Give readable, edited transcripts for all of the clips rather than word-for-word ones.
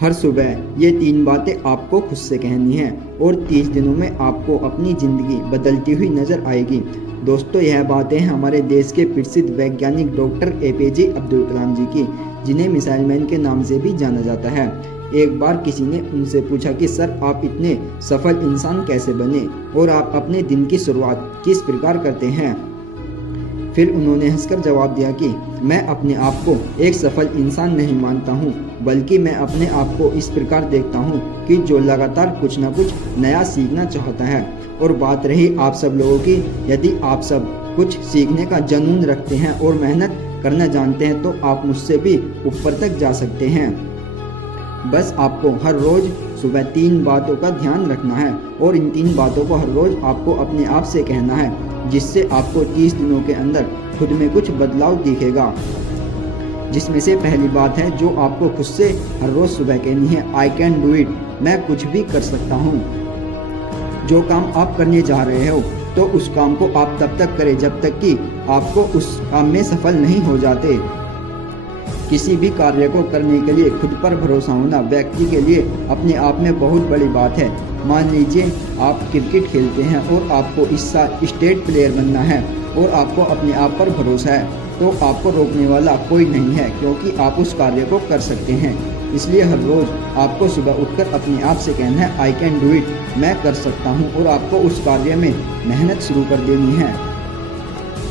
हर सुबह ये 3 बातें आपको खुद से कहनी है और 30 दिनों में आपको अपनी ज़िंदगी बदलती हुई नज़र आएगी। दोस्तों, यह बातें हैं हमारे देश के प्रसिद्ध वैज्ञानिक डॉक्टर एपीजे अब्दुल कलाम जी की, जिन्हें मिसाइल मैन के नाम से भी जाना जाता है। एक बार किसी ने उनसे पूछा कि सर, आप इतने सफल इंसान कैसे बने और आप अपने दिन की शुरुआत किस प्रकार करते हैं। फिर उन्होंने हंसकर जवाब दिया कि मैं अपने आप को एक सफल इंसान नहीं मानता हूँ, बल्कि मैं अपने आप को इस प्रकार देखता हूँ कि जो लगातार कुछ न कुछ नया सीखना चाहता है। और बात रही आप सब लोगों की, यदि आप सब कुछ सीखने का जुनून रखते हैं और मेहनत करना जानते हैं तो आप मुझसे भी ऊपर तक जा सकते हैं। बस आपको हर रोज़ सुबह 3 बातों का ध्यान रखना है और इन 3 बातों को हर रोज़ आपको अपने आप से कहना है, जिससे आपको 30 दिनों के अंदर खुद में कुछ बदलाव दिखेगा। जिसमें से पहली बात है जो आपको खुद से हर रोज़ सुबह कहनी है, आई कैन डू इट, मैं कुछ भी कर सकता हूँ। जो काम आप करने जा रहे हो तो उस काम को आप तब तक करें जब तक कि आपको उस काम में सफल नहीं हो जाते। किसी भी कार्य को करने के लिए खुद पर भरोसा होना व्यक्ति के लिए अपने आप में बहुत बड़ी बात है। मान लीजिए आप क्रिकेट खेलते हैं और आपको इस साल स्टेट प्लेयर बनना है और आपको अपने आप पर भरोसा है, तो आपको रोकने वाला कोई नहीं है, क्योंकि आप उस कार्य को कर सकते हैं। इसलिए हर रोज़ आपको सुबह उठकर अपने आप से कहना है, आई कैन डू इट, मैं कर सकता हूँ, और आपको उस कार्य में मेहनत शुरू कर देनी है।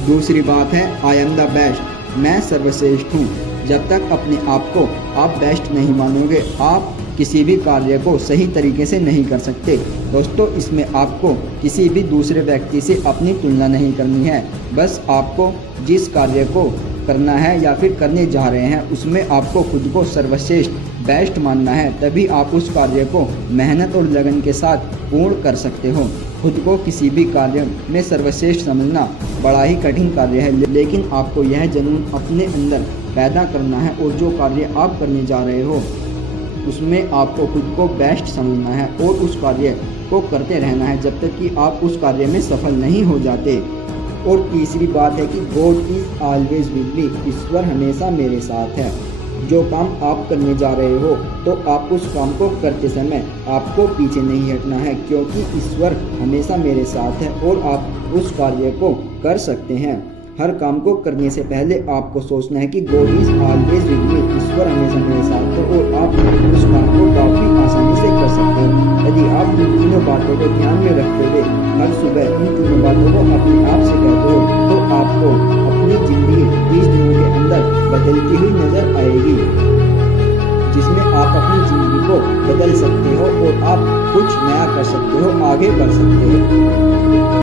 दूसरी बात है, आई एम द बेस्ट, मैं सर्वश्रेष्ठ हूँ। जब तक अपने आप को आप बेस्ट नहीं मानोगे, आप किसी भी कार्य को सही तरीके से नहीं कर सकते। दोस्तों, इसमें आपको किसी भी दूसरे व्यक्ति से अपनी तुलना नहीं करनी है। बस आपको जिस कार्य को करना है या फिर करने जा रहे हैं उसमें आपको खुद को सर्वश्रेष्ठ बेस्ट मानना है, तभी आप उस कार्य को मेहनत और लगन के साथ पूर्ण कर सकते हो। खुद को किसी भी कार्य में सर्वश्रेष्ठ समझना बड़ा ही कठिन कार्य है, लेकिन आपको यह जुनून अपने अंदर पैदा करना है और जो कार्य आप करने जा रहे हो उसमें आपको खुद को बेस्ट समझना है और उस कार्य को करते रहना है जब तक कि आप उस कार्य में सफल नहीं हो जाते। और तीसरी बात है कि God is always with me, ईश्वर हमेशा मेरे साथ है। जो काम आप करने जा रहे हो तो आप उस काम को करते समय आपको पीछे नहीं हटना है, क्योंकि ईश्वर हमेशा मेरे साथ है और आप उस कार्य को कर सकते हैं। हर काम को करने से पहले आपको सोचना है कि God is always with me, ईश्वर हमेशा मेरे साथ है, और आप उस काम को काफ़ी आसानी से कर सकते हैं यदि आप इन तीनों बातों को ध्यान में रखते हुए हर सुबह इन तीनों बातों को अपने आप से कहते हो तो आपको अपनी ज़िंदगी 30 दिनों के अंदर बदलती हुई नज़र आएगी, जिसमें आप अपनी ज़िंदगी को बदल सकते हो और आप कुछ नया कर सकते हो, आगे बढ़ सकते हो।